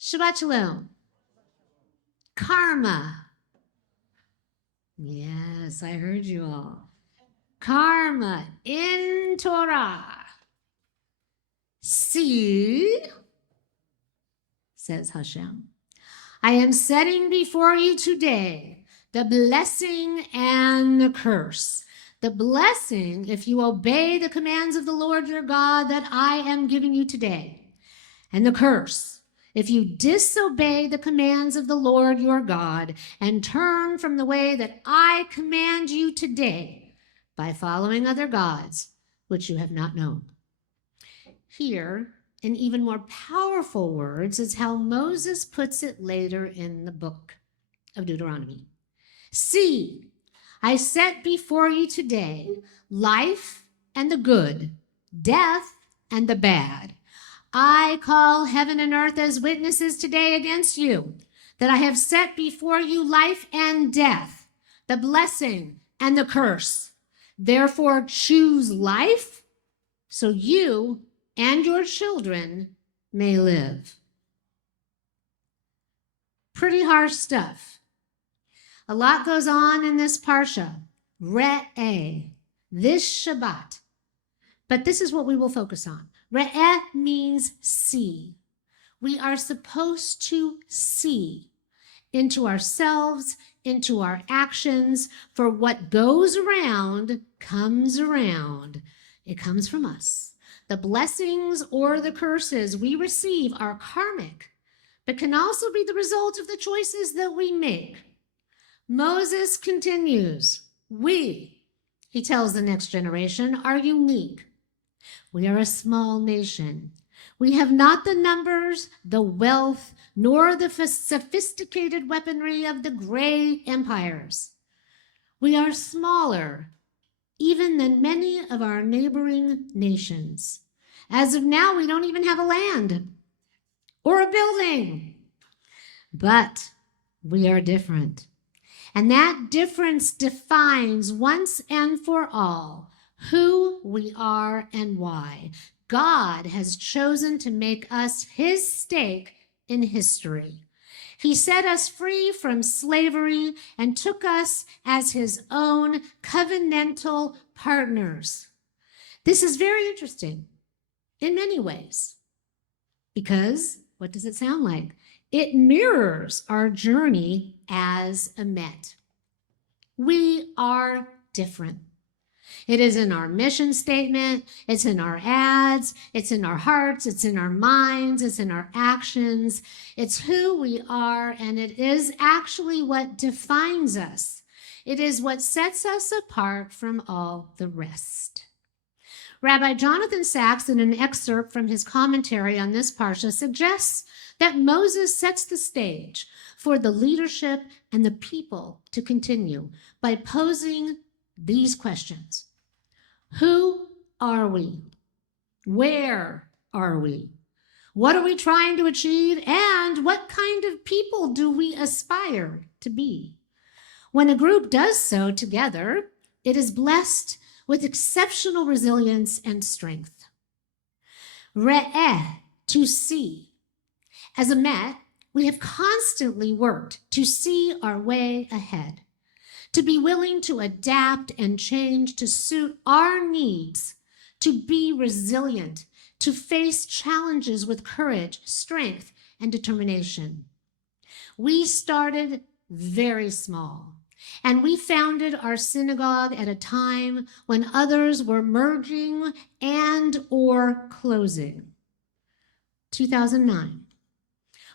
Shabbat Shalom. Karma. Yes, I heard you all. Karma in Torah. See, says Hashem, I am setting before you today the blessing and the curse. The blessing, if you obey the commands of the Lord your God that I am giving you today. And the curse, if you disobey the commands of the Lord your God and turn from the way that I command you today by following other gods, which you have not known. Here, in even more powerful words, is how Moses puts it later in the book of Deuteronomy. See, I set before you today life and the good, death and the bad. I call heaven and earth as witnesses today against you, that I have set before you life and death, the blessing and the curse. Therefore, choose life so you and your children may live. Pretty harsh stuff. A lot goes on in this parsha, Re'eh, this Shabbat. But this is what we will focus on. Re'eh means see. We are supposed to see into ourselves, into our actions, for what goes around comes around. It comes from us. The blessings or the curses we receive are karmic, but can also be the result of the choices that we make. Moses continues, we, he tells the next generation, are unique. We are a small nation. We have not the numbers, the wealth, nor the sophisticated weaponry of the great empires. We are smaller even than many of our neighboring nations. As of now, we don't even have a land or a building. But we are different. And that difference defines once and for all who we are and why. God has chosen to make us his stake in history. He set us free from slavery and took us as his own covenantal partners. This is very interesting in many ways because, what does it sound like? It mirrors our journey as Emet. We are different. It is in our mission statement, it's in our ads, it's in our hearts, it's in our minds, it's in our actions. It's who we are, and it is actually what defines us. It is what sets us apart from all the rest. Rabbi Jonathan Sacks, in an excerpt from his commentary on this parsha, suggests that Moses sets the stage for the leadership and the people to continue by posing these questions. Who are we? Where are we? What are we trying to achieve? And what kind of people do we aspire to be? When a group does so together, it is blessed with exceptional resilience and strength. Re'eh, to see. As Emet, we have constantly worked to see our way ahead, to be willing to adapt and change to suit our needs, to be resilient, to face challenges with courage, strength, and determination. We started very small, and we founded our synagogue at a time when others were merging and or closing. 2009.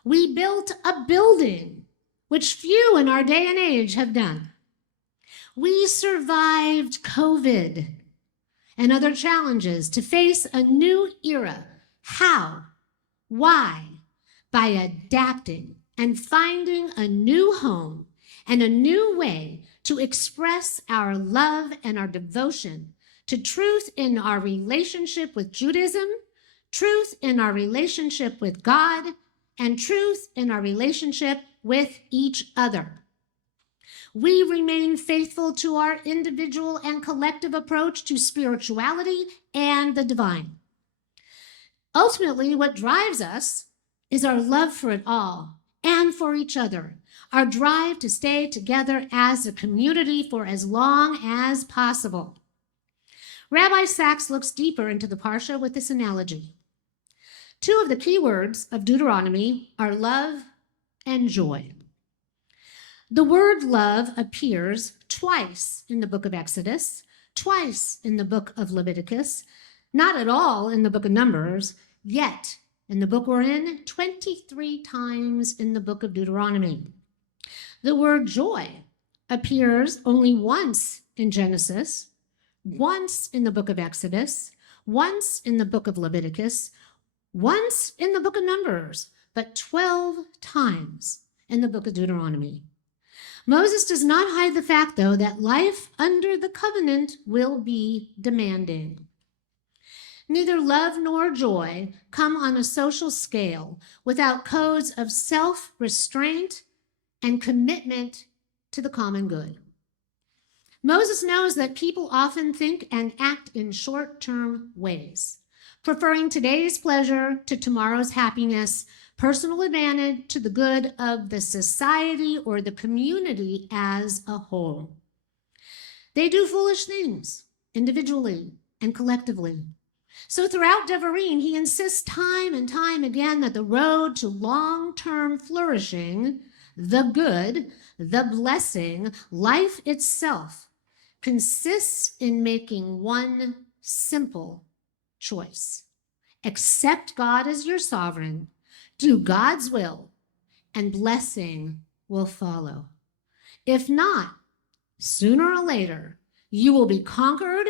We built a building, which few in our day and age have done. We survived COVID and other challenges to face a new era. How? Why? By adapting and finding a new home and a new way to express our love and our devotion to truth in our relationship with Judaism, truth in our relationship with God, and truth in our relationship with each other. We remain faithful to our individual and collective approach to spirituality and the divine. Ultimately, what drives us is our love for it all and for each other, our drive to stay together as a community for as long as possible. Rabbi Sachs looks deeper into the Parsha with this analogy. Two of the key words of Deuteronomy are love and joy. The word love appears twice in the book of Exodus, twice in the book of Leviticus, not at all in the book of Numbers, yet in the book we're in, 23 times in the book of Deuteronomy. The word joy appears only once in Genesis, once in the book of Exodus, once in the book of Leviticus, once in the book of Numbers, but 12 times in the book of Deuteronomy. Moses does not hide the fact, though, that life under the covenant will be demanding. Neither love nor joy come on a social scale without codes of self-restraint and commitment to the common good. Moses knows that people often think and act in short-term ways, preferring today's pleasure to tomorrow's happiness, personal advantage to the good of the society or the community as a whole. They do foolish things individually and collectively. So throughout Devarim, he insists time and time again that the road to long-term flourishing, the good, the blessing, life itself, consists in making one simple choice. Accept God as your sovereign, do God's will, and blessing will follow. If not, sooner or later, you will be conquered,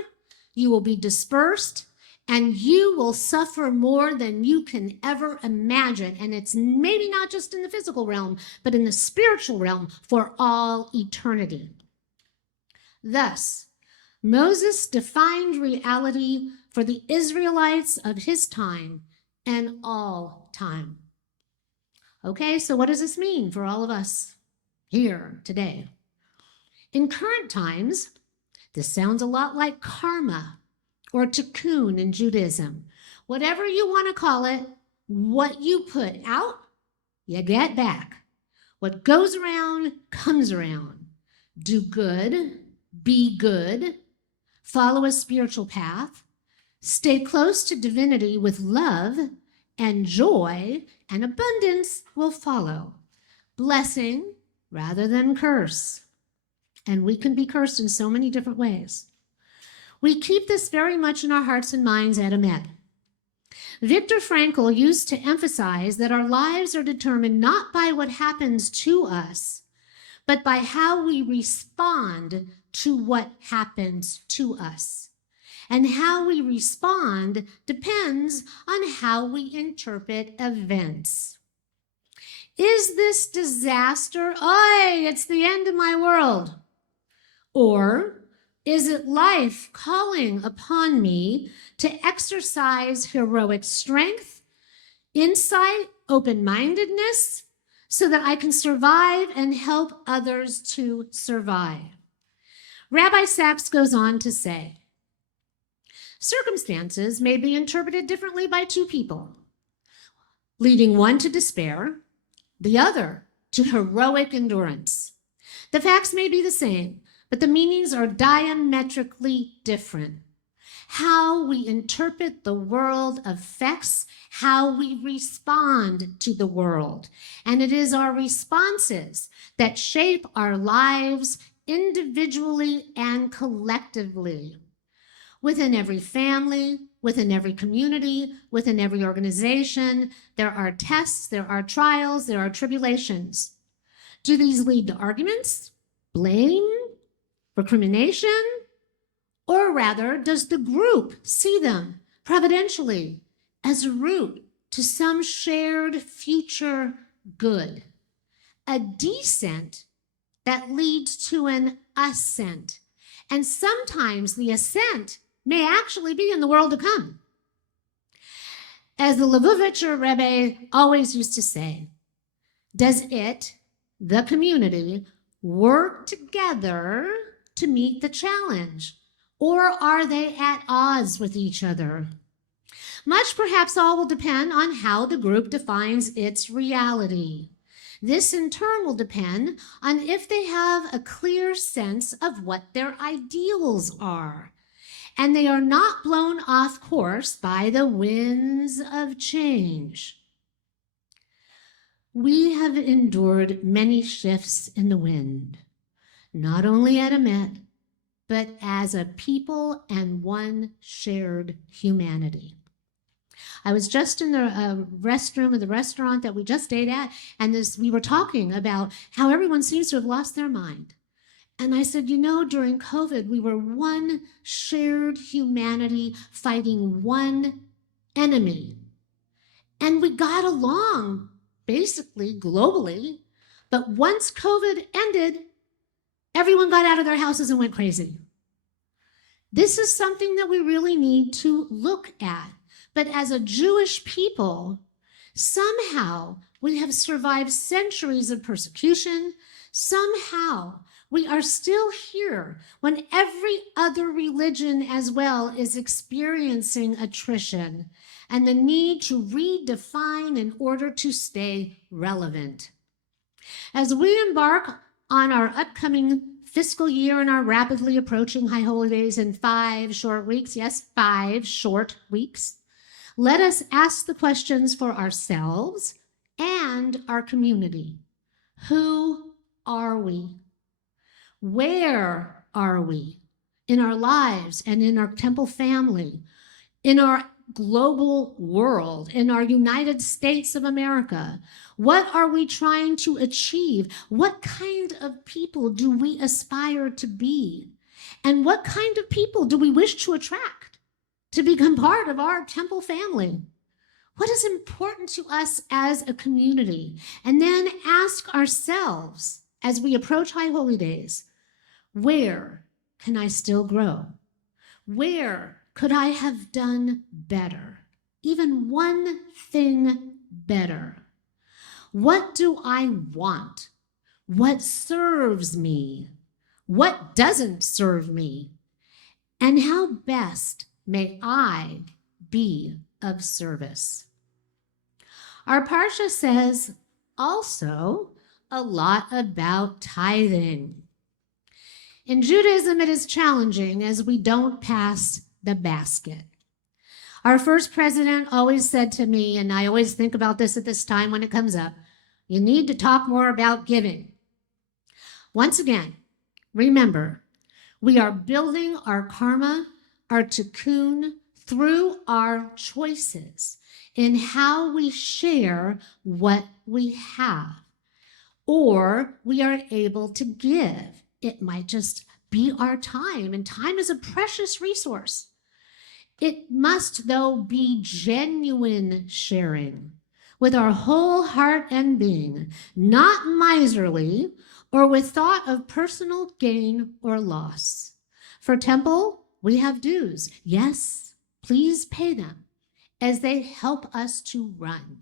you will be dispersed, and you will suffer more than you can ever imagine. And it's maybe not just in the physical realm, but in the spiritual realm for all eternity. Thus, Moses defined reality for the Israelites of his time and all time. Okay, so what does this mean for all of us here today? In current times, this sounds a lot like karma or tikkun in Judaism. Whatever you want to call it, what you put out, you get back. What goes around comes around. Do good, be good, follow a spiritual path, stay close to divinity with love, and joy and abundance will follow. Blessing rather than curse. And we can be cursed in so many different ways. We keep this very much in our hearts and minds at Emet. Viktor Frankl used to emphasize that our lives are determined not by what happens to us, but by how we respond to what happens to us. And how we respond depends on how we interpret events. Is this disaster, "Oy, it's the end of my world"? Or is it life calling upon me to exercise heroic strength, insight, open-mindedness, so that I can survive and help others to survive? Rabbi Sachs goes on to say, circumstances may be interpreted differently by two people, leading one to despair, the other to heroic endurance. The facts may be the same, but the meanings are diametrically different. How we interpret the world affects how we respond to the world, and it is our responses that shape our lives individually and collectively. Within every family, within every community, within every organization, there are tests, there are trials, there are tribulations. Do these lead to arguments, blame, recrimination? Or rather, does the group see them providentially as a route to some shared future good? A descent that leads to an ascent. And sometimes the ascent may actually be in the world to come. As the Lubavitcher Rebbe always used to say, does it, the community, work together to meet the challenge? Or are they at odds with each other? Much, perhaps all, will depend on how the group defines its reality. This, in turn, will depend on if they have a clear sense of what their ideals are, and they are not blown off course by the winds of change. We have endured many shifts in the wind, not only at Emet, but as a people and one shared humanity. I was just in the restroom of the restaurant that we just ate at, and we were talking about how everyone seems to have lost their mind. And I said, during COVID, we were one shared humanity fighting one enemy. And we got along, basically, globally. But once COVID ended, everyone got out of their houses and went crazy. This is something that we really need to look at. But as a Jewish people, somehow we have survived centuries of persecution. Somehow we are still here when every other religion as well is experiencing attrition and the need to redefine in order to stay relevant. As we embark on our upcoming fiscal year and our rapidly approaching high holidays in 5 short weeks, yes, 5 short weeks, let us ask the questions for ourselves and our community. Who are we? Where are we in our lives and in our temple family, in our global world, in our United States of America? What are we trying to achieve? What kind of people do we aspire to be? And what kind of people do we wish to attract to become part of our temple family? What is important to us as a community? And then ask ourselves, as we approach High Holy Days, where can I still grow? Where could I have done better? Even one thing better. What do I want? What serves me? What doesn't serve me? And how best may I be of service? Our Parsha says also a lot about tithing. In Judaism, it is challenging as we don't pass the basket. Our first president always said to me, and I always think about this at this time when it comes up, you need to talk more about giving. Once again, remember, we are building our karma, our tikkun, through our choices in how we share what we have, or we are able to give. It might just be our time, and time is a precious resource. It must, though, be genuine sharing with our whole heart and being, not miserly or with thought of personal gain or loss. For temple, we have dues. Yes, please pay them as they help us to run.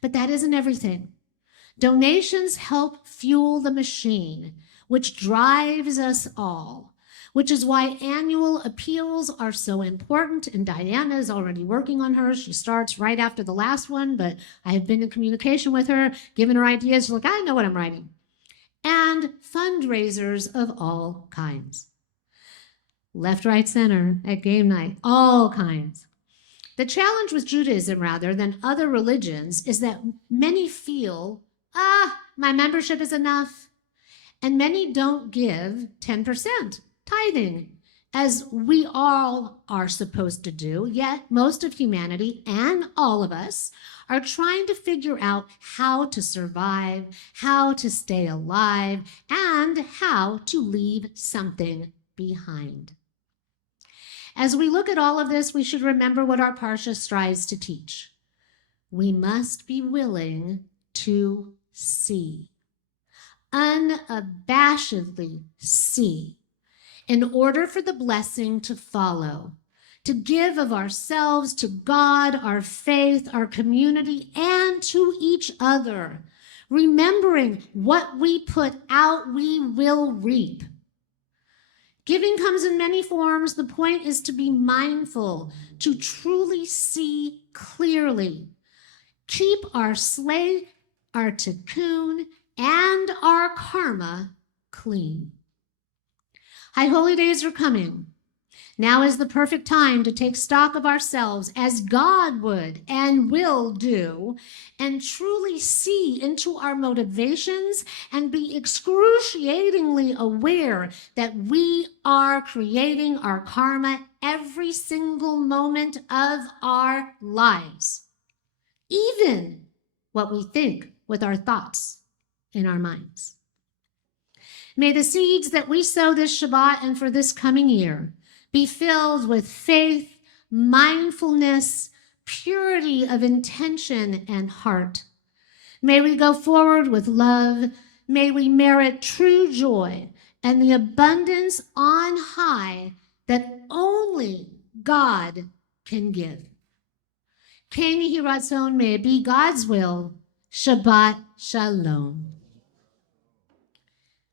But that isn't everything. Donations help fuel the machine, which drives us all, which is why annual appeals are so important. And Diana is already working on hers. She starts right after the last one, but I have been in communication with her, giving her ideas. She's like, I know what I'm writing. And fundraisers of all kinds. Left, right, center at game night, all kinds. The challenge with Judaism, rather than other religions, is that many feel, my membership is enough. And many don't give 10%, tithing, as we all are supposed to do, yet most of humanity and all of us are trying to figure out how to survive, how to stay alive, and how to leave something behind. As we look at all of this, we should remember what our Parsha strives to teach. We must be willing to see, unabashedly see, in order for the blessing to follow, to give of ourselves to God, our faith, our community, and to each other, remembering what we put out, we will reap. Giving comes in many forms. The point is to be mindful, to truly see clearly. Keep our slate, our tikkun, and our karma clean. High holy days are coming. Now is the perfect time to take stock of ourselves as God would and will do, and truly see into our motivations and be excruciatingly aware that we are creating our karma every single moment of our lives, even what we think with our thoughts in our minds. May the seeds that we sow this Shabbat and for this coming year be filled with faith, mindfulness, purity of intention and heart. May we go forward with love. May we merit true joy and the abundance on high that only God can give. Ken Yiratzon, may it be God's will. Shabbat Shalom.